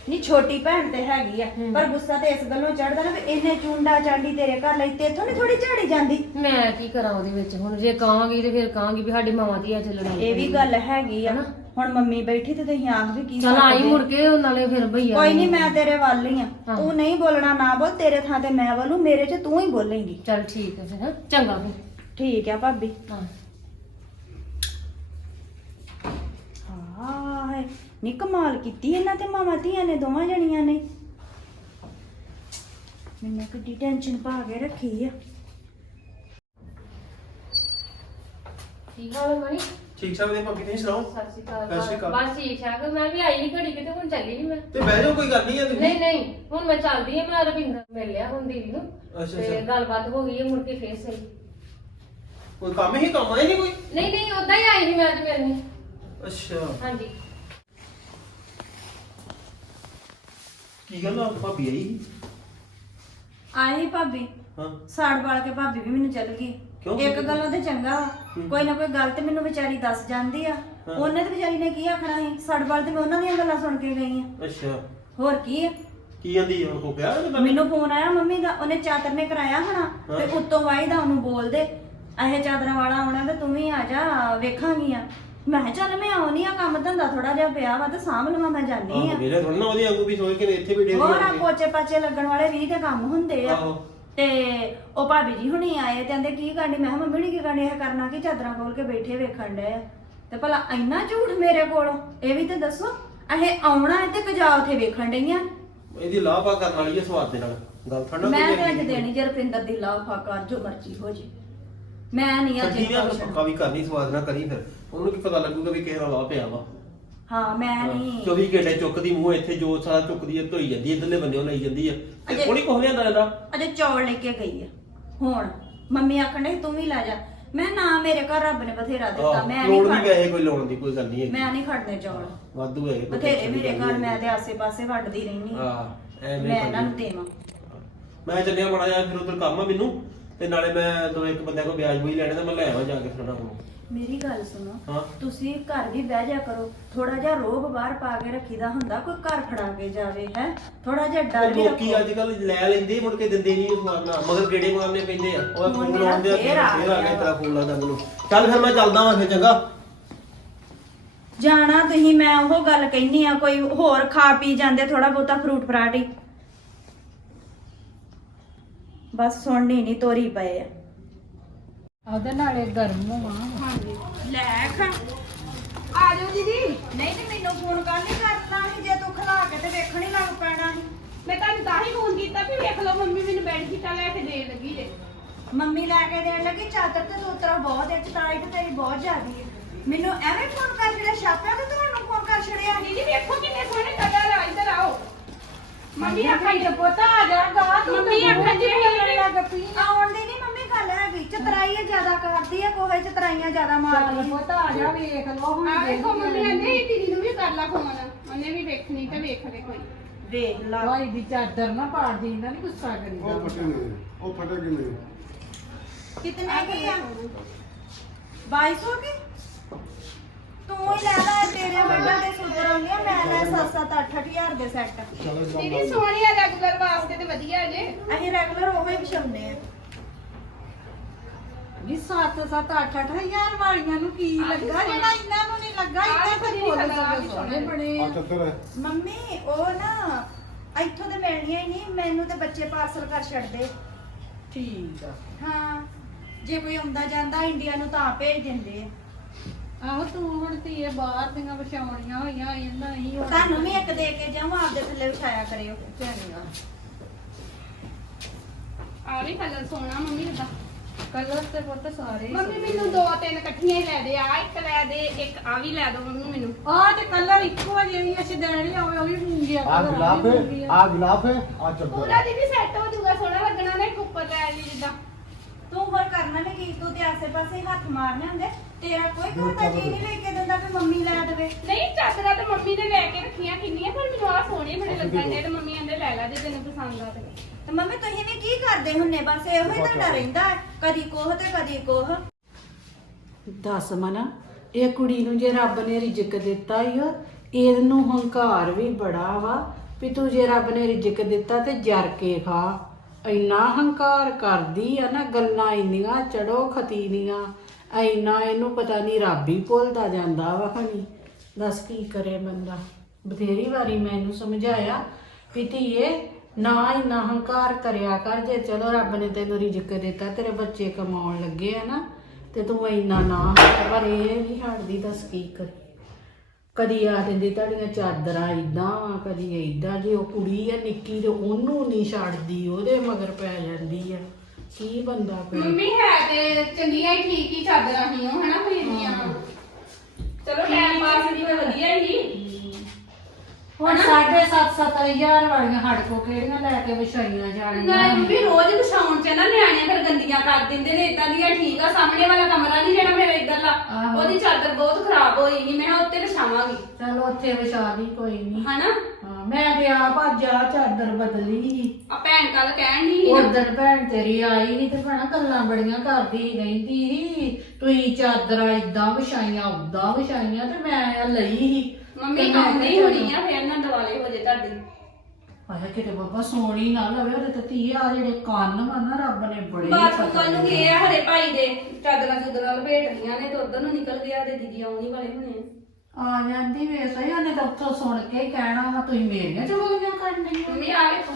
ਨਹੀਂ ਛੋਟੀ ਭੈਣ ਤੇ ਹੈਗੀ ਆ ਹਮ। ਪਰ ਗੁੱਸਾ ਤੇ ਇਸ ਗੱਲੋਂ ਚੜਦਾ ਨਾ ਵੀ ਇਹਨੇ ਚੁੰਡਾ ਚਾਂਡੀ ਤੇਰੇ ਘਰ ਲਈ ਤੇਥੋਂ ਨਹੀਂ ਥੋੜੀ ਝਾੜੀ ਜਾਂਦੀ? ਮੈਂ ਕੀ ਕਰਾਂ ਉਹਦੇ ਵਿੱਚ? ਹੁਣ ਜੇ ਕਹਾਂਗੀ ਤੇ ਫਿਰ ਕਹਾਂਗੀ ਵੀ ਸਾਡੀ ਮਾਵਾਂ ਧੀਆਂ ਚ ਲੜਾਈ ਇਹ ਵੀ। ਗੱਲ ਹੈਗੀ ਆ। ਹਨਾ? ਹੁਣ ਮੰਮੀ ਬੈਠੀ ਤੇ ਤੁਸੀਂ ਆਖ ਵੀ ਕੀ ਚੱਲ ਆਈ ਸਕਦੇ? ਮੁੜ ਕੇ ਉਹ ਨਾਲੇ ਫਿਰ ਭਈਆ ਕੋਈ ਨਹੀਂ ਮੈਂ ਤੇਰੇ ਵੱਲ ਹੀ ਆ। ਹਾਂ। ਤੂੰ ਨਹੀਂ ਬੋਲਣਾ ਨਾ ਬੋਲ ਤੇਰੇ ਥਾਂ ਤੇ ਮੈਂ ਬੋਲੂ ਮੇਰੇ 'ਚ ਤੂੰ ਹੀ ਬੋਲੇਂਗੀ। ਚੱਲ ਠੀਕ ਹੈ ਫਿਰ ਹੈਂ। ਚੰਗਾ ਫਿਰ। ਠੀਕ ਆ ਭਾਬੀ। ਹਾਂ। ਹਾਂ ਹੈ ਨੀ ਕਮਾਲ ਕੀਤੀ ਇਹਨਾਂ ਤੇ ਮਾਵਾਂ ਧੀਆਂ ਨੇ ਦੋਵਾਂ ਜਣੀਆਂ ਨੇ। ਮੈਨੂੰ ਕਿੱਡੀ ਟੈਨਸ਼ਨ ਪਾ ਕੇ ਰੱਖੀ ਆ। ਕੀ ਹਾਲ ਹੈ ਮਣੀ ਠੀਕ ਠਾਕ ਨੇ ਭਾਬੀ ਤੁਸੀਂ ਸੁਣਾਓ? ਸਤਿ ਸ਼੍ਰੀ ਸਤਿ ਸ਼੍ਰੀ ਅਕਾਲ। ਬਸ ਠੀਕ ਠਾਕ। ਮੈਂ ਵੀ ਆਈ ਨਹੀਂ ਘੜੀ ਕਿਤੇ ਹੁਣ ਚੱਲੀ ਨਹੀਂ ਮੈਂ। ਤੇ ਬਹਿ ਜਾਓ ਕੋਈ ਗੱਲ ਨਹੀਂ ਹੈ ਤੁਸੀਂ। ਨਹੀਂ ਨਹੀਂ ਹੁਣ ਮੈਂ ਚੱਲਦੀ ਆ ਮੈਂ ਰਵਿੰਦਰ ਮਿਲ ਲਿਆ ਹੁਣ ਦੀਦੀ ਨੂੰ। ਅੱਛਾ ਤੇ ਅੱਛਾ ਗੱਲਬਾਤ ਹੋ ਗਈ ਹੈ ਮੁੜ ਕੇ ਫੇਰ ਸਹੀ। ਕੋਈ ਕੰਮ ਹੀ ਕੰਮ ਆਇਆ ਨਹੀਂ ਕੋਈ? ਨਹੀਂ ਨਹੀਂ ਉਦਾਂ ਹੀ ਆਈ ਸੀ ਮੈਂ ਅੱਜ ਮਿਲਣੀ ਅੱਛਾ। ਹਾਂਜੀ। ਕੀ ਗੱਲ ਆ ਭਾਬੀ ਆਈ? ਆਈ ਭਾਬੀ। ਹਾਂ। ਸਾੜ ਵਾਲ ਕੇ ਭਾਬੀ ਵੀ ਮੈਨੂੰ ਚੱਲ ਗਈ? ਇੱਕ ਗੱਲੋਂ ਤੇ ਚੰਗਾ ਵਾ। ਕੋਈ ਨਾ ਕੋਈ ਗੱਲ ਤੇ ਮੈਨੂੰ ਵਿਚਾਰੀ ਦੱਸ ਜਾਂਦੀ ਆ। ਹਾਂ। ਉਹਨੇ ਤੇ ਵਿਚਾਰੀ ਨੇ ਕੀ ਆਖਣਾ ਸੀ? ਸਾੜ ਵਾਲ ਤੇ ਮੈਂ ਉਹਨਾਂ ਦੀਆਂ ਗੱਲਾਂ ਸੁਣ ਕੇ ਗਈ ਆ। ਅੱਛਾ। ਹੋਰ ਕੀ ਆ? ਕੀ ਜਾਂਦੀ ਹੁਣ ਕੋ ਨਾਲ? ਮੈਨੂੰ ਫੋਨ ਆਇਆ ਮੰਮੀ ਦਾ ਉਹਨੇ ਚਾਦਰ ਨੇ ਕਰਾਇਆ ਹਨਾ ਤੇ ਹਾਂ। ਉੱਤੋਂ ਵਾਈਦਾ ਉਹਨੂੰ ਬੋਲਦੇ ਇਹ ਚਾਦਰਾਂ ਵਾਲਾ ਆਉਣਾ ਤੇ ਤੂੰ ਵੀ ਆ ਜਾ ਵੇਖਾਂਗੀ ਆ। ਮੈਂ ਕਿਹਾ ਚੱਲ ਮੈਂ ਆਉਣੀ ਆ ਕੰਮ ਧੰਦਾ ਥੋੜਾ ਜਿਹਾ ਪਿਆ ਵਾ ਤੇ ਸਾਂਭ ਲਵਾਂ ਮੈਂ ਆਹੋ ਆ। ਮੇਰੇ ਥੋੜਾ ਨਾ ਉਹਦੀ ਵਾਂਗੂ ਵੀ ਸੋਚ ਕੇ ਇੱਥੇ ਵੀ ਡੇਰੀ ਹੋਰ ਆ ਪੋਚੇ ਪਾਚੇ ਲੱਗਣ ਵਾਲੇ ਵੀ ਤੇ ਕੰਮ ਹੁੰਦੇ ਆ। ਆਹੋ। ਤੇ ਉਹ ਭਾਬੀ ਜੀ ਹੁਣੀ ਆਏ ਤੇ ਕਹਿੰਦੇ ਕੀ ਕਰਨੀ? ਮੈਂ ਕਿਹਾ ਮੰਮੀ ਨੇ ਕੀ ਕਰਨੀ? ਇਹ ਕਰਨਾ ਕਿ? ਚਾਦਰਾਂ ਖੋਲ ਕੇ ਬੈਠੇ ਵੇਖਣ ਡਏ ਆ। ਤੇ ਭਲਾ ਇੰਨਾ ਝੂਠ ਮੇਰੇ ਕੋਲੋਂ? ਇਹ ਵੀ ਤੇ ਦੱਸੋ ਇਹ ਆਉਣਾ ਹੈ ਤੇ ਕਜਾ ਉਥੇ ਵੇਖਣ ਡਈਆਂ। ਇਹਦੀ ਲਾਪਾ ਕਰਨ ਵਾਲੀ ਹੈ ਸਵਾਦ ਦੇ ਨਾਲ। ਗੱਲ ਥੋੜਾ ਮੈਂ ਤੇ ਅੱਜ ਦੇਣੀ ਜੇ ਰੁਪਿੰਦਰ ਦੀ ਲਾਫਾ ਕਰ ਜੋ ਮਰਜ਼ੀ ਹੋ ਜੇ। ਮੈਂ ਨਹੀਂ ਅੱਜ ਨਾ ਪੱਕਾ ਵੀ ਕਰਨੀ ਸਵਾਦ ਨਾ ਕਰੀ ਫਿਰ। ਉਹਨੂੰ ਕੀ ਪਤਾ ਲੱਗੂਗਾ ਵੀ ਕਿਸੇ ਦਾ ਲਾ ਪਿਆ ਵਾ। ਹਾਂ ਮੈਂ ਨਹੀਂ। 24 ਘੰਟੇ ਚੁੱਕਦੀ ਮੂੰਹ ਇੱਥੇ ਜੋ ਸਾਰਾ ਚੁੱਕਦੀ ਹੈ ਧੋਈ ਜਾਂਦੀ ਹੈ ਇਧਰਲੇ ਬੰਦੇ ਉਹ ਲਈ ਜਾਂਦੀ ਹੈ। ਤੇ ਅਜੇ- ਕੋਣੀ ਕੋਹ ਲਿਆਂਦਾ ਇਹਦਾ। ਅਜੇ ਚੌਲ ਲੈ ਕੇ ਗਈ ਆ ਹੁਣ ਮੰਮੀ ਆਖਣ ਡਈ ਤੂੰ ਵੀ ਲੈ ਜਾ। ਮੈਂ ਨਾ ਮੇਰੇ ਘਰ ਰੱਬ ਨੇ ਬਥੇਰਾ ਦਿੱਤਾ ਮੈਂ ਲੋੜ ਨਹੀਂ ਨਹੀਂ ਖੜ ਪੈਸੇ ਕੋਈ ਲੋੜ ਦੀ ਕੋਈ ਗੱਲ ਨਹੀਂ ਹੈ ਮੈਂ ਨਹੀਂ ਖੜਨੇ ਚੌਲ। ਵਾਧੂ ਹੈ ਬਥੇਰੇ ਮੇਰੇ ਘਰ ਮੈਂ ਤੇ ਆਸੇ-ਪਾਸੇ ਵੰਡਦੀ ਰਹਿਣੀ ਹਾਂ। ਐਵੇਂ ਮੈਂ ਇਹਨਾਂ ਨੂੰ। ਦੇਵਾਂ। ਮੈਂ ਚੱਲਿਆ ਮਾੜਾ ਜਿਹਾ ਫਿਰ ਉਧਰ ਕੰਮ ਆ ਮੈਨੂੰ ਤੇ ਨਾਲੇ ਮੈਂ ਦੋ ਇੱਕ ਬੰਦਿਆਂ ਕੋਲ ਵਿਆਜ ਬੋਈ ਲੈਣੇ ਤਾਂ ਮੈਂ ਲੈ ਆਵਾਂ ਜਾ ਕੇ ਫਿਰ ਉਹਨਾਂ ਕੋਲ। ਮੇਰੀ ਗੱਲ ਸੁਣੋ। ਹਾਂ। ਤੁਸੀਂ ਘਰ ਵੀ ਬਹਿ ਜਾ ਕਰੋ। ਥੋੜਾ ਜਿਹਾ ਰੋਬ ਬਾਹਰ ਪਾ ਕੇ ਰੱਖੀਦਾ ਹੁੰਦਾ ਕੋਈ ਘਰ ਫੜਾ ਕੇ ਜਾਵੇ ਹੈ? ਥੋੜਾ ਜਿਹਾ ਡਰ ਵੀ ਲੋਕੀ ਰੱਖੋ। ਅੱਜ ਕੱਲ ਲੈ ਲੈਂਦੇ ਮੁੜ ਕੇ ਦਿੰਦੇ ਨਹੀਂ ਮਾਰਨਾ ਮਗਰ ਗੇੜੇ ਮਾਰਨੇ ਪੈਂਦੇ ਆ। ਉਹ ਹੁਣ ਫੋਨ ਮੇਰਾ ਲਾਉਂਦੇ ਆ ਫੇਰ ਆ ਫੇਰ ਆ ਗਿਆ ਗਿਆ। ਤੇਰਾ ਫੋਨ ਲੱਗਦਾ ਮੈਨੂੰ। ਚੱਲ ਫਿਰ ਮੈਂ ਚੱਲਦਾ ਵਾਂ ਫਿਰ ਚੰਗਾ। ਜਾਣਾ ਤੁਸੀਂ ਮੈਂ ਉਹ ਗੱਲ ਕਹਿਨੀ ਆ ਕੋਈ ਹੋਰ ਖਾ ਪੀ ਜਾਂਦੇ ਥੋੜਾ ਬਹੁਤਾ ਫਰੂਟ ਫਰਾਟ ਹੀ। ਬਸ ਸੁਣਨੀ ਨਹੀਂ ਤੋਰੀ ਪਏ ਆ। ਉਹਦੇ ਨਾਲੇ ਗਰਮ ਹੋਵਾਂ। ਹਾਂਜੀ। ਲੈ ਖਾ। ਆ ਜਾਓ ਦੀਦੀ। ਨਹੀਂ ਤੇ ਮੈਨੂੰ ਫੋਨ ਕਰ ਨਹੀਂ ਕਰਨਾ ਸੀ ਜੇ ਤੂੰ ਖਲਾ ਕੇ ਤੇ ਵੇਖਣ ਹੀ ਲੱਗ ਪੈਣਾ ਸੀ। ਮੈਂ ਤੁਹਾਨੂੰ ਤਾਂ ਹੀ ਫੋਨ ਕੀਤਾ ਵੀ ਵੇਖ ਲਓ ਮੰਮੀ ਮੈਨੂੰ ਬੈੱਡ ਸ਼ੀਟਾਂ ਲੈ ਕੇ ਦੇਣ ਲੱਗੀ ਜੇ। ਮੰਮੀ ਲੈ ਕੇ ਦੇਣ ਲੱਗੀ ਚਾਦਰ ਤੇ ਸੂਤਰਾ ਬਹੁਤ ਹੈ ਚਟਾਈ ਤੇ ਤੇਰੀ ਬਹੁਤ ਜ਼ਿਆਦੀ ਹੈ। ਮੈਨੂੰ ਐਵੇਂ ਫੋਨ ਕਰ ਜਿਹੜਾ ਛਾਪਿਆ ਤੇ ਤੁਹਾਨੂੰ ਫੋਨ ਕਰ ਛੜਿਆ ਦੀਦੀ ਵੇਖੋ ਕਿੰਨੇ ਸੋਹਣੇ ਕਲਰ ਆ ਇੱਧਰ ਆਓ। ਮੰਮੀ ਆਖਾਂ ਤੇ ਪੁੱਤ ਆ ਜਾ ਗਾ ਤੂੰ ਮੰਮੀ ਆਖਾਂ ਜੀ ਲੱਗ ਪਈ ਆਉਣ ਦੀ ਚਤਰਾਈ ਇਹ ਜ਼ਿਆਦਾ ਕਰਦੀ ਹੈ ਕੋਹੇ ਚਤਰਾਈਆਂ ਜ਼ਿਆਦਾ ਮਾਰਦੀ ਪੁੱਤ ਆ ਜਾ ਵੇਖ ਲੋ ਹੁਣ ਆ ਵੇਖੋ ਮੰਮੀ ਕਹਿੰਦੇ ਸੀ ਦੀਦੀ ਨੂੰ ਵੀ ਕਰ ਲਾ ਫੋਨ ਉਹਨੇ ਵੀ ਵੇਖਣੀ ਤੇ ਵੇਖ ਲੈ ਕੋਈ। ਵੇਖ ਲਾ। ਭਾਈ ਦੀ ਚਾਦਰ ਨਾ ਪਾੜ ਦੀ ਇਹਨਾਂ ਨਹੀਂ ਗੁੱਸਾ ਉਹ ਫਟੇ ਨੇ ਉਹ ਫਟੇ ਕਿੰਨੇ? ਕਿਤਨੇ ਕੀ ਆ? 2200 ਕੀ? ਤੂੰ ਹੀ ਲੈ ਲੈ ਤੇਰੇ ਵੱਡਾ ਦੇ ਸੂਤਰ ਆਉਂਦੀਆਂ ਮੈਂ ਲੈ 7-7 8-8000 ਦੇ ਸੈੱਟ। ਚਲੋ ਦੀਦੀ ਸੋਹਣੀ ਆ ਰੈਗੂਲਰ ਵਾਸਤੇ ਤੇ ਵਧੀਆ ਜੇ। ਅਸੀਂ ਰੈਗੂਲਰ ਉਹੋ ਹੀ ਵਿਛਾਉਂਦੇ ਆ। ਨਹੀਂ 7 7 8 8000 ਵਾਲੀਆਂ ਨੂੰ ਕੀ ਲੱਗਾ? ਜਿਹੜਾ ਇਹਨਾਂ ਨੂੰ ਨਹੀਂ ਲੱਗਾ ਇਹਨਾਂ ਤੇ ਫੁੱਲ ਸਗੋਂ ਸੋਹਣੇ ਬਣੇ। ਆ ਹੈ। ਮੰਮੀ ਉਹ ਨਾ ਇੱਥੋਂ ਤੇ ਮਿਲਣੀਆਂ ਹੀ ਨਹੀਂ ਮੈਨੂੰ ਤੇ ਬੱਚੇ ਪਾਰਸਲ ਕਰ ਛੱਡਦੇ। ਠੀਕ ਆ। ਹਾਂ ਜੇ ਕੋਈ ਆਉਂਦਾ ਜਾਂਦਾ ਇੰਡੀਆ ਨੂੰ ਤਾਂ ਭੇਜ ਦਿੰਦੇ। ਆ ਆਹੋ ਤੂੰ ਹੁਣ ਧੀਏ ਬਾਹਰ ਦੀਆਂ ਵਿਛਾਉਣੀਆਂ ਹੋਈਆਂ ਇਹਨਾਂ ਨਹੀਂ ਹੋਣਾ। ਤੁਹਾਨੂੰ ਵੀ ਇੱਕ ਦੇ ਕੇ ਜਾਵਾਂ ਆਪਦੇ ਥੱਲੇ ਵਿਛਾਇਆ ਕਰਿਓ। ਚੰਗਾ। ਆ ਵੀ ਕਲਰ ਸੋਹਣਾ ਮੰਮੀ ਦਾ ਕਲਰ ਤੇ ਪੁੱਤ ਸਾਰੇ ਹੀ ਮੰਮੀ ਮੈਨੂੰ ਦੋ ਤਿੰਨ ਇਕੱਠੀਆਂ ਹੀ ਲੈ ਦੇ ਆ ਇੱਕ ਲੈ ਦੇ ਇੱਕ ਆ ਵੀ ਲੈ ਦੋ ਮੰਮੀ ਮੈਨੂੰ। ਆ ਤੇ ਕਲਰ ਇੱਕੋ ਜਿਹੀ ਅਸੀਂ ਦੇਣੀ ਹੋਵੇ ਉਹ ਵੀ ਮੂੰਗੀਆ ਆ ਗੁਲਾਬ ਹੈ ਆ। ਗੁਲਾਬ ਹੈ ਆ ਚੱਦਰ ਪੂਰਾ ਦੀਦੀ ਸੈੱਟ ਹੋ ਜਾਊਗਾ ਸੋਹਣਾ ਲੱਗਣਾ ਨੇ ਇੱਕ ਉੱਪਰ ਲੈ ਲਈ ਜਿੱਦਾਂ। ਤੂੰ ਹੋਰ ਕਰਨਾ ਵੀ ਕੀ? ਤੂੰ ਤੇ ਆਸੇ ਪਾਸੇ ਹੱਥ ਮਾਰਨੇ ਹੁੰਦੇ। ਤੇਰਾ ਕੋਈ ਘਰ ਦਾ ਚੀਜ਼ ਨਹੀਂ ਲੈ ਕੇ ਦਿੰਦਾ ਵੀ ਮੰਮੀ ਲੈ ਦੇਵੇ। ਨਹੀਂ ਚਾਦਰਾਂ ਤੇ ਮੰਮੀ ਨੇ ਲੈ ਕੇ ਰੱਖੀਆਂ ਕਿੰਨੀਆਂ ਪਰ ਮੈਨੂੰ ਆ ਸੋਹਣੇ ਬੜੇ ਲੱਗਣ ਦੇ ਤੇ ਮੰਮੀ ਕਹਿੰਦੇ ਲੈ ਲੈ ਜੇ ਤੈਨੂੰ ਪਸੰਦ ਆ ਤੇ ਤੇ ਮੰਮੀ ਤੁਸੀਂ ਵੀ ਕੀ ਕਰਦੇ ਹੁੰਨੇ? ਬਸ ਇਹੋ ਹੀ ਤੁਹਾਡਾ ਰਹਿੰਦਾ ਹੈ। ਕਦੀ ਕੋਹ ਤੇ ਕਦੀ ਕੋਹ। ਦੱਸ ਮਨਾ ਇਹ ਕੁੜੀ ਨੂੰ ਜੇ ਰੱਬ ਨੇ ਰਿਜਕ ਦਿੱਤਾ ਹੀ ਆ ਇਹਨੂੰ ਹੰਕਾਰ ਵੀ ਬੜਾ ਵਾ ਵੀ ਤੂੰ ਜੇ ਰੱਬ ਨੇ ਰਿਜਕ ਦਿੱਤਾ ਤੇ ਜਰ ਕੇ ਖਾ। ਇੰਨਾ ਹੰਕਾਰ ਕਰਦੀ ਆ ਨਾ ਗੱਲਾਂ ਇੰਨੀਆਂ ਚੜੋ ਖਤੀ ਦੀਆਂ ਇੰਨਾ ਇਹਨੂੰ ਪਤਾ ਨਹੀਂ ਰੱਬ ਹੀ ਭੁੱਲਦਾ ਜਾਂਦਾ ਵਾ ਹਣੀ। ਦੱਸ ਕੀ ਕਰੇ ਬੰਦਾ? ਬਥੇਰੀ ਵਾਰੀ ਮੈਂ ਇਹਨੂੰ ਸਮਝਾਇਆ ਵੀ ਧੀਏ ਨਾ ਇੰਨਾ ਹੰਕਾਰ ਕਰਿਆ ਕਰ ਜੇ ਚਲੋ ਰੱਬ ਨੇ ਤੈਨੂੰ ਰਿਜਕ ਦਿੱਤਾ ਤੇਰੇ ਬੱਚੇ ਕਮਾਉਣ ਲੱਗੇ ਆ ਨਾ ਤੇ ਤੂੰ ਇੰਨਾ ਨਾ ਕਰ, ਪਰ ਇਹ ਨਹੀਂ ਹਟਦੀ ਦੱਸ ਕੀ ਕਰੇ ਕਦੀ ਆ ਦਿੰਦੀ ਤੁਹਾਡੀਆਂ ਚਾਦਰਾਂ ਇਦਾਂ ਕਦੀ ਇਦਾਂ ਜੇ ਉਹ ਕੁੜੀ ਆ ਨਿੱਕੀ ਤੇ ਉਹਨੂੰ ਨਹੀਂ ਛੱਡਦੀ ਉਹਦੇ ਮਗਰ ਪੈ ਜਾਂਦੀ ਆ। ਕੀ ਬੰਦਾ ਕਰੇ? ਮੰਮੀ ਹੈ ਤੇ ਚੰਗੀਆਂ ਹੀ ਠੀਕ ਹੀ ਚਾਦਰਾਂ ਹੀ ਹਨਾ ਮੇਰੀਆਂ। ਚਲੋ ਟਾਈਮ ਪਾਸ ਤਾਂ ਵਧੀਆ ਹੀ। ਹੁਣ 7.5-7000 ਵਾਲੀਆਂ ਹੱਡ ਕੋ ਕਿਹੜੀਆਂ ਲੈ ਕੇ ਵਿਛਾਈਆਂ ਜਾਣੀਆਂ? ਨਾ ਮੰਮੀ ਰੋਜ਼ ਵਿਛਾਉਣ ਚ ਨਾ ਨਿਆਣੇ ਫਿਰ ਗੰਦੀਆਂ ਕਰ ਦਿੰਦੇ ਨੇ ਇਦਾਂ ਦੀਆਂ ਠੀਕ ਆ ਸਾਹਮਣੇ ਵਾਲਾ ਕਮਰਾ ਨਹੀਂ ਜਿਹੜਾ ਮੇਰਾ ਇੱਧਰਲਾ ਆਹੋ। ਉਹਦੀ ਚਾਦਰ ਬਹੁਤ ਖਰਾਬ ਹੋਈ ਸੀ ਮੈਂ ਕਿਹਾ ਉੱਤੇ ਵਿਛਾਵਾਂਗੀ। ਚਲੋ ਉੱਥੇ ਵਿਛਾ ਦੀ ਕੋਈ ਨਹੀਂ ਹਨਾ? ਹਾਂ ਮੈਂ ਤੇ ਆਪ ਅੱਜ ਆ ਚਾਦਰ ਬਦਲੀ ਸੀ। ਆ ਭੈਣ ਕੱਲ ਕਹਿਣ ਨਹੀਂ ਉਦੋਂ ਭੈਣ ਤੇਰੀ ਆਈ ਸੀ ਤੇ ਭੈਣਾ ਗੱਲਾਂ ਬੜੀਆਂ ਕਰਦੀ ਸੀ, ਕਹਿੰਦੀ ਸੀ ਤੁਸੀਂ ਚਾਦਰਾਂ ਇਦਾਂ ਵਿਛਾਈਆਂ ਉਦਾਂ ਵਿਛਾਈਆਂ ਤੇ ਮੈਂ ਆ ਲਈ ਸੀ। ਮੰਮੀ ਆਉਂਦੀ ਹੋਣੀ ਆ ਫਿਰ ਨਾ ਦਿਵਾਲੇ ਹੋ ਜੇ ਤੁਹਾਡੇ। ਆਇਆ ਕਿਤੇ ਬਾਬਾ ਸੋਣੀ ਨਾ ਲਵੇ ਉਹਦੇ ਤੇ ਧੀਏ ਆ ਜਿਹੜੇ ਕੰਨ ਵਾ ਨਾ ਰੱਬ ਨੇ ਬੜੇ ਬਾਥਰੂਮ ਵੱਲ ਨੂੰ ਗਏ ਆ ਹਰੇ ਭਾਈ ਦੇ ਚਾਦਰਾਂ ਚੁਦਰਾਂ ਲਪੇਟ ਲੀਆਂ ਨੇ ਤੇ ਉਧਰ ਨੂੰ ਨਿਕਲ ਗਿਆ ਤੇ ਦੀਦੀ ਆਉਣੀ ਵਾਲੇ ਹੋਣੇ ਆ। ਆ ਜਾਂਦੀ ਵੇ ਸਹੀ ਉਹਨੇ ਤਾਂ ਉੱਥੋਂ ਸੁਣ ਕੇ ਹੀ ਕਹਿਣਾ ਵਾ ਤੁਸੀਂ ਮੇਰੀਆਂ ਚੁਗਲੀਆਂ ਕਰਨੀਆਂ ਮੰਮੀ ਆ ਵੇਖੋ।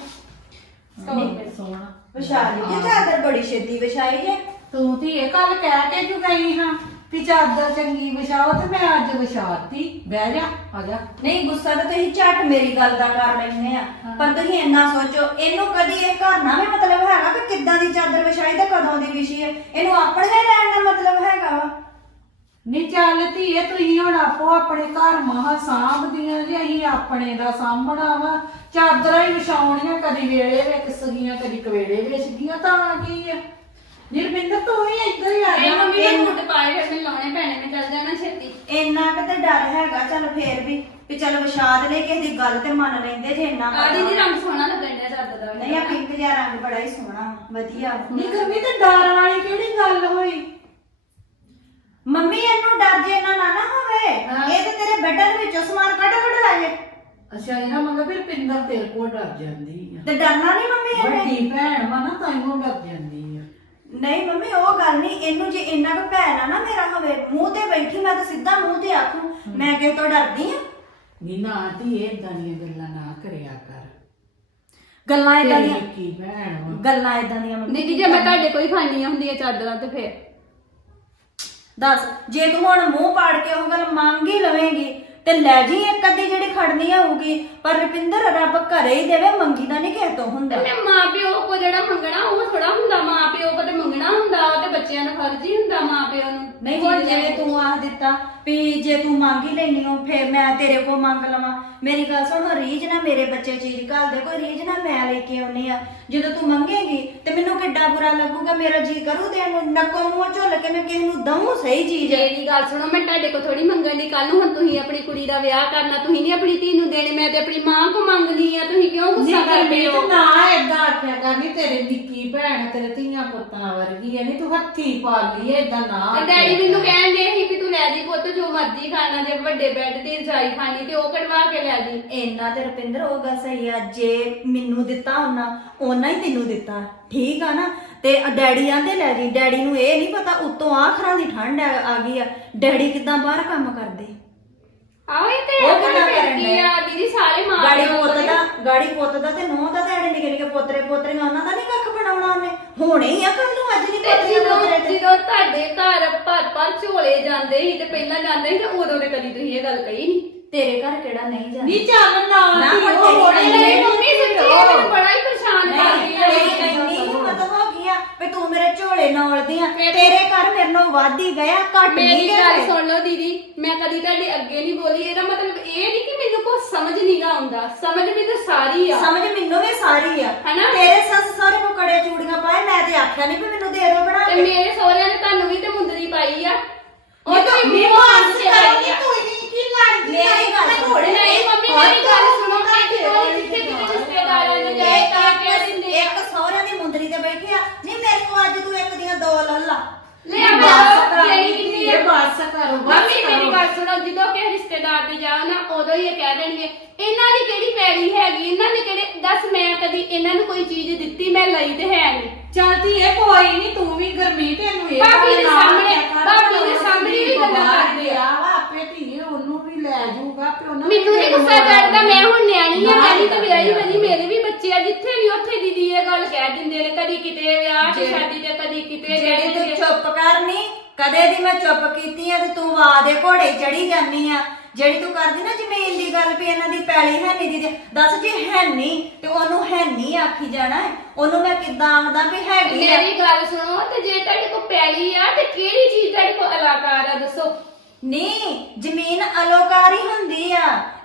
ਤੇ ਸੋਹਣਾ ਵਿਛਾ ਲਈ ਜੇ ਚਾਦਰ ਬੜੀ ਛੇਤੀ ਵਿਛਾਈ ਜੇ ਤੂੰ ਧੀਏ ਕੱਲ ਕਹਿ ਕੇ ਜੂ ਗਈ ਹਾਂ? ਵੀ ਚਾਦਰ ਚੰਗੀ ਵਿਛਾਓ ਤੇ ਮੈਂ ਅੱਜ ਵਿਛਾਤੀ। ਬਹਿ ਜਾ ਆ ਜਾ। ਨਹੀਂ ਗੁੱਸਾ ਤਾਂ ਤੁਸੀਂ ਝੱਟ ਮੇਰੀ ਗੱਲ ਦਾ ਕਰ ਲੈਂਦੇ ਆ। ਪਰ ਤੁਸੀਂ ਇੰਨਾ ਸੋਚੋ ਇਹਨੂੰ ਕਦੀ ਇਹ ਘਰ ਨਾ ਵੀ ਮਤਲਬ ਹੈਗਾ ਕਿ ਕਿੱਦਾਂ ਦੀ ਚਾਦਰ ਵਿਛਾਈ ਤੇ ਕਦੋਂ ਦੀ ਵਿਛੀ ਹੈ। ਇਹਨੂੰ ਆਪਣੇ ਹੀ ਲੈਣ ਦਾ ਮਤਲਬ ਹੈਗਾ ਵਾ। ਨਹੀਂ ਚੱਲ ਧੀਏ ਤੁਸੀਂ ਹੁਣ ਆਪੋ ਆਪਣੇ ਘਰ ਮਹਾ ਸਾਂਭਦੀਆਂ ਜੀ ਅਸੀਂ ਆਪਣੇ ਦਾ ਸਾਂਭਣਾ ਵਾ। ਚਾਦਰਾਂ ਹੀ ਵਿਛਾਉਣੀਆਂ ਕਦੀ ਵੇਲੇ ਵਿੱਚ ਸਗੀਆਂ ਕਦੀ ਕਵੇੜੇ ਵਿੱਚ ਗੀਆਂ ਤਾਂ ਕੀ ਆ? ਨਿਰਪਿੰਦਰ ਤੂੰ ਵੀ ਇੱਧਰ ਹੀ ਆ ਨਹੀਂ ਜਾ। ਮੰਮੀ ਨੇ ਪਾਏ ਫਿਰ ਮੈਨੂੰ ਲਾਉਣੇ ਪੈਣੇ ਮੈਂ ਚੱਲ ਜਾਣਾ ਛੇਤੀ। ਇੰਨਾ ਕਿਤੇ ਡਰ ਹੈਗਾ ਚੱਲ ਫੇਰ ਵੀ ਵੀ ਚੱਲ ਵਿਛਾਦ ਲੈ ਕਿਸੇ ਦੀ ਗੱਲ ਤੇ ਮੰਨ ਲੈਂਦੇ ਜੇ ਇੰਨਾ ਆ ਪਤਾ ਦੀਦੀ ਰੰਗ ਸੋਹਣਾ ਲੱਗਣ ਡਿਆ ਚਾਦਰ ਦਾ। ਨਹੀਂ ਆ ਪਿੰਕ ਜਿਹਾ ਰੰਗ ਬੜਾ ਹੀ ਸੋਹਣਾ ਵਧੀਆ। ਨਹੀਂ ਕਰਮੀ ਤੇ ਡਰ ਵਾਲੀ ਕਿਹੜੀ ਗੱਲ ਹੋਈ? ਮੰਮੀ ਇਹਨੂੰ ਡਰ ਜੇ ਨਾ ਨਾ ਨਾ ਹੋਵੇ। ਇਹ ਤੇ ਤੇਰੇ ਬੈੱਡਾਂ ਦੇ ਵਿੱਚੋਂ ਸਮਾਨ ਕੱਢ ਕੱਢ ਲਾਏ। ਅੱਛਾ ਇਹਦਾ ਮਤਲਬ ਫਿਰ ਪਿੰਦਰ ਤੇਰੇ ਕੋਲ ਡਰ ਜਾਂਦੀ ਆ। ਤੇ ਡਰਨਾ ਨਹੀਂ ਮੰਮੀ ਇਹਨੇ? ਵੱਡੀ ਭੈਣ ਵਾ ਨਾ ਤਾਂ ਇਹਨੂੰ ਡਰ ਜਾਂਦੀ ਨਹੀਂ ਮੰਮੀ ਉਹ ਗੱਲ ਨਹੀਂ। ਇਹਨੂੰ ਜੇ ਇੰਨਾ ਕੁ ਭੈਣ ਆ ਨਾ ਮੇਰਾ ਹੋਵੇ ਮੂੰਹ ਤੇ ਬੈਠੀ ਮੈਂ ਤਾਂ ਸਿੱਧਾ ਮੂੰਹ ਤੇ ਆਖੂ ਮੈਂ ਕਿਸੇ ਤੋਂ ਡਰਦੀ ਆ? ਨੀ ਨਾ ਧੀਏ ਏਦਾਂ ਦੀਆਂ ਗੱਲਾਂ ਨਾ ਕਰਿਆ ਕਰ। ਗੱਲਾਂ ਇਦਾਂ ਤੇਰੀ ਦੀਆਂ ਨਿੱਕੀ ਭੈਣ ਵਾ। ਗੱਲਾਂ ਇਦਾਂ ਦੀਆਂ ਮੰਮੀ। ਦੀਦੀ ਜੇ ਮੈਂ ਤੁਹਾਡੇ ਕੋਈ ਖਾਣੀਆਂ ਹੁੰਦੀਆਂ ਚਾਦਰਾਂ ਤੇ ਫਿਰ। ਦੱਸ ਜੇ ਤੂੰ ਹੁਣ ਮੂੰਹ ਪਾੜ ਕੇ ਉਹ ਗੱਲ ਮੰਗ ਹੀ ਲਵੇਂਗੀ ਤੇ ਲੈ ਜੀ ਇੱਕ ਅੱਧੀ ਜਿਹੜੀ ਖੜਨੀ ਹੋਊਗੀ ਪਰ ਰੁਪਿੰਦਰ ਰੱਬ ਘਰੇ ਹੀ ਦੇਵੇ ਮੰਗੀ ਦਾ ਨਹੀਂ ਕਿਸੇ ਤੋਂ ਹੁੰਦਾ। ਮਾਂ ਪਿਓ ਕੋ ਜਿਹੜਾ ਮੰਗਣਾ ਉਹ ਥੋੜਾ ਹੁੰਦਾ। ਮਾਂ ਪਿਓ ਕੋ ਤੇ ਮੰਗਣਾ ਹੁੰਦਾ ਉਹ ਤੇ ਬੱਚਿਆਂ ਦਾ ਫਰਜ਼ ਹੀ ਹੁੰਦਾ ਮਾਂ ਪਿਓ ਨੂੰ। ਨਹੀਂ ਹੁਣ ਜਿਵੇਂ ਤੂੰ ਆਖ ਦਿੱਤਾ ਵੀ ਜੇ ਤੂੰ ਮੰਗ ਹੀ ਲੈਣੀ ਹੋ ਫੇਰ ਮੈਂ ਤੇਰੇ ਕੋਲ ਮੰਗ ਲਵਾਂ। ਮੇਰੀ ਗੱਲ ਸੁਣ ਰੀਝ ਨਾ ਮੇਰੇ ਬੱਚੇ ਚੀਜ਼ ਘੱਲ ਦੇ ਕੋਈ ਰੀਝ ਨਾ ਮੈਂ ਲੈ ਕੇ ਆਉਣੀ ਆ ਜਦੋਂ ਤੂੰ ਮੰਗੇਗੀ ਤੇ ਮੈਨੂੰ ਕਿੱਡਾ ਬੁਰਾ ਲੱਗੂਗਾ ਮੇਰਾ ਜੀ ਕਰੂ ਤੇ ਇਹਨੂੰ ਨੱਕੋ ਮੂੰਹ ਝੁੱਲ ਕੇ ਮੈਂ ਕਿਸੇ ਨੂੰ ਦਊਂ ਸਹੀ ਚੀਜ਼। ਮੇਰੀ ਗੱਲ ਸੁਣੋ ਮੈਂ ਤੁਹਾਡੇ ਕੋ ਥੋੜੀ ਮੰਗਣ ਦੀ ਕੱਲ ਨੂੰ ਹੁਣ ਤੁਸੀਂ ਆਪਣੀ ਕੁੜੀ ਦਾ ਵਿਆਹ ਕਰਨਾ ਤੁਸੀਂ ਨਹੀਂ ਆਪਣੀ ਧੀ ਨੂੰ ਦੇਣੇ ਮੈਂ ਤੇ ਆਪਣੀ ਮਾਂ ਕੋ ਮੰਗਦੀ ਆ ਤੁਸੀਂ ਕਿਉਂ ਗੁੱਸਾ ਕਰਦੇ ਹੋ? ਨਾ ਏਦਾਂ ਆਖਿਆ ਕਰ ਨੀ ਤੇਰੀ ਨਿੱਕੀ ਭੈਣ ਤੇਰੇ ਧੀਆਂ ਪੁੱਤਾਂ ਵਰਗੀ ਐ ਨੀ ਤੂੰ ਹੱਥੀ ਪਾਲੀ ਏਦਾਂ ਨਾ ਤੇ ਡੈਡੀ ਮੈਨੂੰ ਕਹਿਣ ਦੇ ਸੀ ਕਿ ਤੂੰ ਲੈ ਜੀ ਪੁੱਤ ਜੋ ਮਰਜ਼ੀ ਖਾਣਾ ਜੇ ਵੱਡੇ ਬੈੱਡ ਤੇ ਰਜਾਈ ਖਾਣੀ ਤੇ ਉਹ ਕਢਵਾ ਕੇ ਲੈ ਜੀ। ਇੰਨਾ ਤੇ ਰੁਪਿੰਦਰ ਉਹ ਗੱਲ ਸਹੀ ਆ ਜੇ ਮੈਨੂੰ ਦਿੱਤਾ ਉਹਨਾਂ ਉਹਨਾਂ ਹੀ ਤੈਨੂੰ ਦਿੱਤਾ। ਠੀਕ ਆ ਨਾ? ਤੇ ਡੈਡੀ ਆਂਦੇ ਲੈ ਜੀ ਡੈਡੀ ਨੂੰ ਇਹ ਨਹੀਂ ਪਤਾ ਉਤੋਂ ਆਖਰਾਂ ਦੀ ਠੰਡ ਆ ਆ ਗਈ ਆ। ਡੈਡੀ ਕਿਦਾਂ ਬਾਹਰ ਕੰਮ ਕਰਦੇ? ਆਹੋ ਇਹ ਤੇ ਉਹ ਆਪਾਂ ਕਿੱਦਾਂ ਨੂੰ ਕਰਨ ਆ ਦੀਦੀ ਸਾਰੇ ਮਾਂ ਗਾੜੀ ਪਿਓ ਪੁੱਤ ਦਾ ਗਾੜੀ ਪੁੱਤ ਦਾ ਤੇ ਨੂੰਹ ਦਾ ਤੇ ਸਾਡੇ ਨਿੱਕੇ ਨਿੱਕੇ ਪੋਤਰੇ ਪੋਤਰੀਆਂ ਉਹਨਾਂ ਦਾ ਨਹੀਂ ਕੱਖ ਬਣਾਉਣਾ ਉਹਨੇ? ਹੁਣੇ ਹੀ ਆ ਕੱਲ ਨੂੰ ਅੱਜ ਨਹੀਂ ਤੇ ਪੋਤਰੇ ਜਦੋਂ ਪੋਤਰੇ ਤੇ। ਜਦੋਂ ਤੁਹਾਡੇ ਘਰ ਭਰ ਝੋਲੇ ਜਾਂਦੇ ਸੀ ਤੇ ਪਹਿਲਾਂ ਜਾਂਦੇ ਸੀ ਤੇ ਉਦੋਂ ਤੇ ਕਦੀ ਤੁਸੀਂ ਇਹ ਗੱਲ ਕਹੀ ਨਹੀਂ? ਤੇਰੇ ਘਰ ਕਿਹੜਾ ਨਹੀਂ ਜਾਂਦਾ? ਨੀ ਚੱਲ ਨਾ ਨਾ ਧੀ, ਹੁਣ ਉਹ ਤੇਰੀ ਹੋਣੀ ਗੱਲ ਨਹੀਂ ਮੰਮੀ ਸੱਚੀ ਇਹ ਮੈਨੂੰ ਬੜਾ ਹੀ ਪਰੇਸ਼ਾਨ ਕਰਦੀ ਨਹੀਂ ਆ ਤੇਰੀ ਇੰਨੀ ਹਿੰਮਤ ਹੋ ਗਈ ਆ ਵੀ ਤੂੰ ਮੇਰੇ ਝੋਲੇ ਨੌਲਦੀ ਆ। ਤੇਰੇ ਘਰ ਮੇਰੇ ਨਾਲ ਵੱਧ ਹੀ ਗਿਆ ਘੱਟ ਨਹੀਂ ਮੇਰੀ ਗਿਆ ਗੱਲ ਸੁਣ ਲਓ ਦੀਦੀ ਮੈਂ ਕਦੀ ਤੁਹਾਡੇ ਅੱਗੇ ਨਹੀਂ ਬੋਲੀ ਇਹਦਾ ਮਤਲਬ ਇਹ ਨਹੀਂ ਕਿ ਮੈਨੂੰ ਕੁਝ ਸਮਝ ਨਹੀਂਗਾ ਆਉਂਦਾ। ਸਮਝ ਮੈਨੂੰ ਸਾਰੀ ਆ। ਸਮਝ ਮੈਨੂੰ ਵੀ ਸਾਰੀ ਆ। ਹਨਾ? ਤੇਰੇ ਸੱਸ ਸਾਰੇ ਕੋ ਕੜੇ ਚੂੜੀਆਂ ਪਾਏ ਮੈਂ ਤੇ ਆਖਿਆ ਨਹੀਂ ਵੀ ਮੈਨੂੰ ਦੇ ਦੋ ਬਣਾ ਤੇ ਕੇ ਮੇਰੇ ਸਹੁਰਿਆਂ ਨੇ ਤੁਹਾਨੂੰ ਵੀ ਤੇ ਮੁੰਦਰੀ ਪਾਈ ਆ ਉਹ ਤਾਂ ਮਾਰ ਤੂੰ ਕੀ ਲੜਦੀ ਮੇਰੀ ਗੱਲ ਸੁਣ। ਨਹੀਂ ਮੰਮੀ ਮੇਰੀ ਗੱਲ ਸੁਣੋ। ਰਿਸ਼ਤੇਦਾਰਾਂ ਦੇ ਜਾਏ ਤਾਂ ਕਹਿ ਦਿੰਦੇ ਆ। ਇੱਕ ਸਹੁਰਿਆਂ ਦੀ ਮੁੰਦਰੀ ਤੇ ਬੈਠੀ ਆ। ਨਹੀਂ ਮੇਰੇ ਕੋ ਅੱਜ ਤੂੰ ਇੱਕ ਦੀਆਂ ਦੋ ਲੱਲਾ। ਲੈ ਆ ਬਸ ਕਰ ਜਿਹੜੀ ਕਿੰਨੀ ਇਹ ਬਸ ਕਰੋ ਬਸ ਮੰਮੀ ਮੇਰੀ ਕਰੋ। ਗੱਲ ਸੁਣੋ ਜਦੋਂ ਕਿਸੇ ਰਿਸ਼ਤੇਦਾਰ ਦੇ ਜਾਓ ਨਾ ਉਦੋਂ ਹੀ ਇਹ ਕਹਿ ਦੇਣਗੇ ਇਹਨਾਂ ਦੀ ਕਿਹੜੀ ਪੈੜੀ ਹੈਗੀ? ਇਹਨਾਂ ਨੇ ਕਿਹੜੇ ਦੱਸ ਮੈਂ ਕਦੀ ਇਹਨਾਂ ਨੂੰ ਕੋਈ ਚੀਜ਼ ਦਿੱਤੀ? ਮੈਂ ਲਈ ਤੇ ਹੈ ਨਹੀਂ। ਚੱਲਦੀ ਇਹ ਕੋਈ ਨਹੀਂ ਤੂੰ ਵੀ ਗਰਮੀ ਤੈਨੂੰ ਇਹ ਭਾਬੀ ਦੇ ਸਾਹਮਣੇ- ਆਖਿਆ ਕਰ, ਭਾਬੀ ਦੇ ਚਲੋ ਸਾਹਮਣੇ ਵੀ ਗੱਲਾਂ ਬਾਹਰ ਕਰਦੇ ਆ। ਗਿਆ ਵਾ, ਆਪੇ ਧੀਏ ਉਹਨੂੰ ਵੀ ਲੈ ਜਾਊਗਾ ਪਿਓ ਨਾ ਮੈਨੂੰ ਨਹੀਂ ਗੁੱਸਾ ਚੜਦਾ ਮੈਂ ਹੁਣ ਨਿਆਣੀ ਆ ਮੈਂ ਤਾਂ ਵਿਆਹੀ। ਬਣੀ ਮੇਰੇ ਵੀ ਬੱਚੇ ਆ ਜਿੱਥੇ ਵੀ ਉੱਥੇ ਦੀਦੀ ਇਹ ਗੱਲ ਕਹਿ ਦਿੰਦੇ ਨੇ ਕਦੀ ਕਿਤੇ ਵਿਆਹ ਤੇ ਜਿਹੜੀ- ਸ਼ਾਦੀ ਤੇ ਕਦੀ ਕਿਤੇ ਜਿਹੜੀ ਤੂੰ ਚੁੱਪ ਕਰਨੀ ਕਦੇ ਦੀ ਮੈਂ ਚੁੱਪ ਕੀਤੀ ਆ ਤੇ ਤੂੰ ਵਾ ਦੇ ਘੋੜੇ ਚੜੀ ਜਾਨੀ ਆ ਜਿਹੜੀ ਤੂੰ ਕਰਦੀ ਨਾ ਜ਼ਮੀਨ ਦੀ ਗੱਲ ਵੀ ਇਹਨਾਂ ਦੀ ਪੈਲੀ ਹੈ ਨਹੀਂ ਦੀ ਦੱਸ ਜੇ ਹੈ ਨਹੀਂ ਤੇ ਉਹਨੂੰ ਹੈ ਨਹੀਂ ਆਖੀ ਜਾਣਾ ਹੈ। ਉਹਨੂੰ ਮੈਂ ਕਿੱਦਾਂ ਆਂਦਾ ਵੀ ਹੈਗੀ ਆ ਮੇਰੀ ਗੱਲ ਸੁਣੋ ਤੇ ਜੇ ਤੁਹਾਡੇ ਕੋਲ ਪੈਲੀ ਆ ਤੇ ਕਿਹੜੀ ਚੀਜ਼ ਤੁਹਾਡੇ ਕੋਲ ਅਲਾਕਾਰ ਆ ਦੱਸੋ ਨਹੀਂ ਜ਼ਮੀਨ ਅਲੋਕਾਰੀ ਹੁੰਦੀ ਆ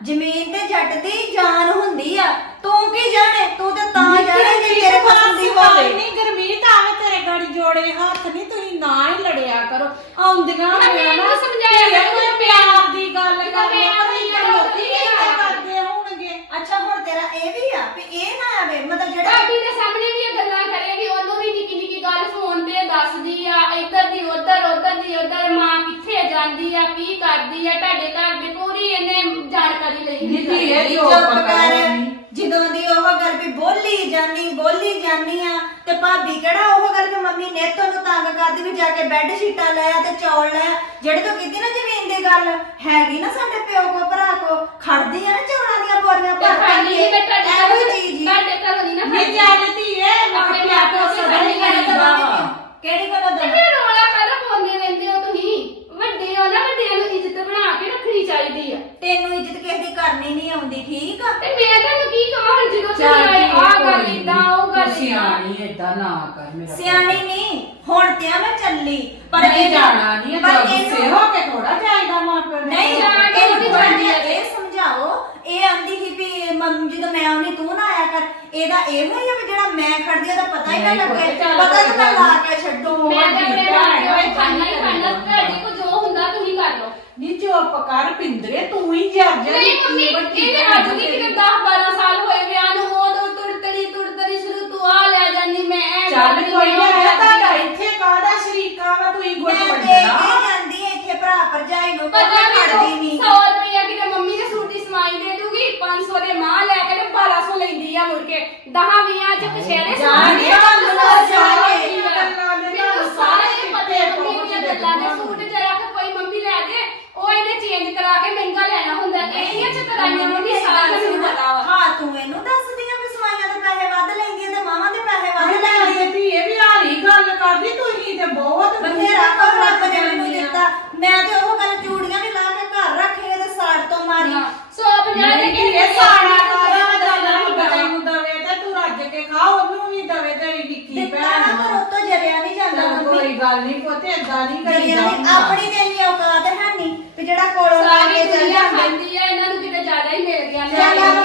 ਜ਼ਮੀਨ ਤੇ ਜੱਟ ਦੀ ਜਾਨ ਹੁੰਦੀ ਆ। ਤੂੰ ਕੀ ਜਾਣੇ? ਤੂੰ ਤੇ ਤਾਂ ਜਾਣੇ ਜੇ ਤੇਰੇ ਕੋਲ ਦੀ ਹੋਵੇ। ਨਹੀਂ ਗਰਮੀਤ ਆਵੇ ਤੇਰੇ ਗਾੜੀ ਜੋੜੇ ਹੱਥ ਨਹੀਂ ਤੁਸੀਂ ਨਾ ਹੀ ਲੜਿਆ ਕਰੋ। ਆਉਂਦੀਆਂ ਮੈਂ ਹੋਈਆਂ ਨਾ ਇਹਨੂੰ ਸਮਝਾਇਆ ਕਰੋ, ਕੋਈ ਪਿਆਰ ਦੀ ਗੱਲ ਜਦੋਂ ਕਰ ਮੈਂ ਪਰ ਆਪਣੀ ਇਹ ਗੱਲ ਲੋਕੀ ਆ। ਕਰਦੇ। ਹੋਣਗੇ। ਅੱਛਾ ਹੁਣ ਤੇਰਾ ਇਹ ਵੀ ਆ ਵੀ ਇਹ ਨਾ ਆਵੇ ਮਤਲਬ ਜਿਹੜਾ ਭਾਬੀ ਦੇ ਸਾਹਮਣੇ ਵੀ ਇਹ ਗੱਲਾਂ ਕਰੇਗੀ ਉਹਨੂੰ ਵੀ ਨਿੱਕੀ ਨਿੱਕੀ ਗੱਲ ਫੋਨ ਤੇ ਦੱਸਦੀ ਆ ਇੱਧਰ ਦੀ ਉੱਧਰ ਉੱਧਰ ਦੀ ਉੱਧਰ ਮਾਂ ਜਾਂਦੀ ਆ ਕੀ ਕਰਦੀ ਆ ਤੁਹਾਡੇ ਘਰ ਦੀ ਪੂਰੀ ਇਹਨੇ ਜਾਣਕਾਰੀ ਲਈ ਹੁੰਦੀ ਨਿੱਕੀ ਇਹ ਚੁੱਪ ਕਰ। ਜਦੋਂ ਦੀ ਉਹ ਗੱਲ ਵੀ ਬੋਲੀ ਜਾਨੀ ਬੋਲੀ ਜਾਨੀ ਆ ਤੇ ਭਾਬੀ ਕਿਹੜਾ ਉਹ ਗੱਲ ਵੀ ਮੰਮੀ ਨੇ ਤੁਹਾਨੂੰ ਤੰਗ ਕਰਦੀ ਵੀ ਜਾ ਕੇ ਬੈੱਡ ਸ਼ੀਟਾਂ ਲੈ ਆ ਤੇ ਚੌਲ ਲੈ ਆ ਜਿਹੜੇ ਤੂੰ ਕੀਤੀ ਨਾ ਜ਼ਮੀਨ ਦੀ ਗੱਲ ਹੈਗੀ ਨਾ ਸਾਡੇ ਪਿਓ ਕੋ ਭਰਾ ਕੋ ਖੜਦੀ ਆ ਨਾ ਚੌਲਾਂ ਦੀਆਂ ਬੋਰੀਆਂ ਤੇ ਭਰ ਭਰ ਖਾਣੀ ਕੇ ਨਹੀਂ ਮੈਂ ਤੁਹਾਡੇ ਇਹੋ ਘਰੋਂ ਚੀਜ਼ ਹੀ ਤੁਹਾਡੇ ਘਰੋਂ ਨਹੀਂ ਨਾ ਨਹੀਂ ਖਾਂਦੀ। ਚੱਲਦੀ ਏ ਆਪਣੇ ਪਿਆ ਪਿਓ ਕੋ ਤੋਂ ਸਦਾ ਹੀ ਕਿਹੜੀ ਗੱਲੋਂ ਕਰੀਦਾ ਦਵਾਂਗੇ ਵਾ। ਕਿਉਂ? ਕਿਹੜੀ ਗੱਲੋਂ ਤੇ ਦਵਾਂਗੇ ਫਿਰ ਰੋਲਾ ਕਾਹਦਾ ਪਾਉਂਦੇ ਰਹਿੰਦੇ ਹੋ ਤੁਸੀਂ ਵੱਡੇ ਹੋ ਨਾ ਵੱਡਿਆਂ ਨੂੰ ਇੱਜ਼ਤ ਬਣਾ ਕੇ ਰੱਖਣੀ ਚਾਹੀਦੀ ਆ। ਤੈਨੂੰ ਇੱਜ਼ਤ ਕਿਸੇ ਦੀ ਕਰਨੀ ਨਹੀਂ ਆਉਂਦੀ ਠੀਕ ਆ? ਤੇ ਮੈਂ ਤੁਹਾਨੂੰ ਕੀ ਕਹਾਂ ਹੁਣ ਜਦੋਂ ਤੁਸੀਂ ਚੱਲ ਆਏ ਠੀਕ ਆ ਗੱਲ ਕੋਈ ਇਦਾਂ ਉਹ ਗੱਲ ਤੂੰ। ਸਿਆਣੀ ਏਦਾਂ ਨਾ ਕਰ ਮੇਰਾ ਸਿਆਣੀ ਨਹੀਂ ਹੁਣ ਤੇ ਆ ਮੈਂ ਚੱਲੀ। ਪਰ ਨਹੀਂ ਇਹ- ਜਾਣਾ ਨਹੀਂ ਪਰ ਇਹਨੂੰ- ਗੁੱਸੇ ਹੋ ਕੇ ਥੋੜਾ ਜਾਈਦਾ ਮਾਂ ਪਿਓ ਨਹੀਂ ਜਾਣਾ ਇਹ ਉਹਦੀ ਜਾਂਦੀ ਹੈ। ਇਹ ਸਮਝਾਓ। ਇਹ ਆਂਦੀ ਸੀ ਵੀ ਮੰਮ ਜਦੋਂ ਮੈਂ ਆਉਣੀ ਤੂੰ ਨਾ ਆਇਆ ਕਰ। ਇਹਦਾ ਇਹੋ ਹੀ ਆ ਵੀ ਜਿਹੜਾ ਮੈਂ ਖੜਦੀ ਉਹਦਾ ਪਤਾ ਹੀ ਨਾ ਨਹੀਂ, ਲੱਗੇ। ਪੁੱਤ ਚੱਲ ਪਤਾ ਤਾਂ ਕੋਈ ਲਾ ਕੇ ਛੱਡੂ ਮੈਂ ਤਾਂ ਆਪਣੇ ਮਾਂ ਪਿਓ ਨੂੰ ਖਾਣਾ ਹੀ ਖਾਣਾ ਤੁਹਾਡੇ ਕੋਲ ਜੋ ਹੁੰਦਾ ਤੁਸੀਂ ਕਰ ਲਓ। ਨੀ ਚੁੱਪ ਕਰ ਪਿੰਦਰੇ ਤੂੰ ਹੀ ਜਰ ਜਾ ਨਹੀਂ ਮੰਮੀ ਇਹਨੇ ਅੱਜ ਦੀ ਕਿਤੇ 10 12 ਸਾਲ ਹੋਏ ਵਿਆਹ ਨੂੰ ਉਦੋਂ ਤੁੜਤੜੀ ਤੁੜਤੜੀ ਸ਼ੁਰੂ ਤੋਂ ਆ ਲੈ ਜਾਂਦੀ ਮੈਂ ਐ ਚੱਲ ਕਰਦੀ, ਕੋਈ ਮੈਂ ਉਹ ਨਹੀਂ ਕਰਦੀ। ਤੁਹਾਡਾ ਇੱਥੇ ਕਾਹਦਾ ਸ਼ਰੀਕਾ ਵਾ ਤੂੰ ਹੀ ਗੁੱਟ ਮੈਂ ਦੇ ਕੇ ਵੱਡਣਾ ਜਾਂਦੀ ਐ ਇੱਥੇ ਭਰਾ ਭਰਜਾਈ ਨੂੰ ਪਤਾ ਕੋਈ ਖੜਦੀ ਨਹੀਂ ਨਹੀਂ 100 ਰੁਪਇਆ ਕਿਤੇ ਮੰਮੀ ਨੇ ਸੂਟ ਦੀ ਸਮਾਈ ਦੇ ਦੂਗੀ 500 ਦੇ ਮਾਂ ਲੈ ਕੇ ਤੇ 1200 ਲੈਂਦੀ ਆ ਮੁੜ ਕੇ। 10 20 ਚ ਕਸ਼ਹਿਰੇ ਜਾਣੀ ਆ, ਮੈਨੂੰ ਜਾਣੀ ਸਾਰੇ ਪਤੇ ਮੰਮੀ ਦੀਆਂ ਗੱਲਾਂ ਦੇ ਸੂਟ ਜਰਾ ਕਿ ਕੋਈ ਮੰਮੀ ਲੈ ਦੇ ਉਹ ਇਹਨੇ ਚੇਂਜ ਕਰਾ ਕੇ ਮਹਿੰਗਾ ਲੈਣਾ ਹੁੰਦਾ ਮੈਨੂੰ ਪਤਾ ਵਾ। ਹਾਂ ਤੂੰ ਇਹਨੂੰ ਦੱਸਦੀ ਆ ਵੀ ਸਵਾਈਆਂ ਦੇ ਪੈਸੇ ਵੱਧ ਤੇ ਮਾਵਾਂ ਦੇ ਪੈਸੇ ਵੱਧ ਅਰੇ ਲੈਂਦੀ ਆ ਮੈਂ ਧੀ ਇਹ ਵੀ ਹਾਰੀ ਗੱਲ ਕਰਦੀ ਤੂੰ ਹੀ ਤੇ ਬਹੁਤ ਬਥੇਰਾ ਕੋ ਰੱਬ ਨੇ ਮੈਨੂੰ ਦਿੱਤਾ। ਮੈਂ ਤੇ ਉਹ ਗੱਲ ਚੂੜੀਆਂ ਵੀ ਲਾ ਕੇ ਘਰ ਰੱਖੀਆਂ ਤੇ ਸਾੜ ਤੋਂ ਮਾਰੀ। ਸੌ ਪੰਜਾਹ ਦੇ ਨਹੀਂ ਇਹ ਸਾੜਾ ਕਾਰਾ ਗੱਲਾਂ ਨੂੰ। ਦਵੇ ਨੂੰ ਦਵੇ ਤੇ ਤੂੰ ਰੱਜ ਕੇ ਖਾ ਉਹਨੂੰ ਵੀ ਦਵੇ ਤੇਰੀ ਨਿੱਕੀ ਦਿੱਤਾ ਭੈਣ ਨਾ ਪਰ ਨੂੰ। ਉਹ ਤੋਂ ਜਰਿਆ ਨਹੀਂ ਜਾਂਦਾ ਚੱਲ ਮੰਮੀ। ਕੋਈ ਗੱਲ ਨਹੀਂ ਪੁੱਤ ਏਦਾਂ ਨਹੀਂ ਜਰਿਆ ਕਰੀਦਾ ਨਹੀਂ ਹੁੰਦਾ। ਆਪਣੀ ਤੇ ਇੰਨੀ ਔਕਾਤ ਹੈ ਨਹੀਂ ਵੀ ਜਿਹੜਾ ਕੋਲੋਂ ਲਾ ਸਾਰੀ ਕੇ ਚੱਲ ਦੁਨੀਆ ਜਾਂਦੇ। ਖਾਂਦੀ ਆ। ਇਹਨਾਂ ਨੂੰ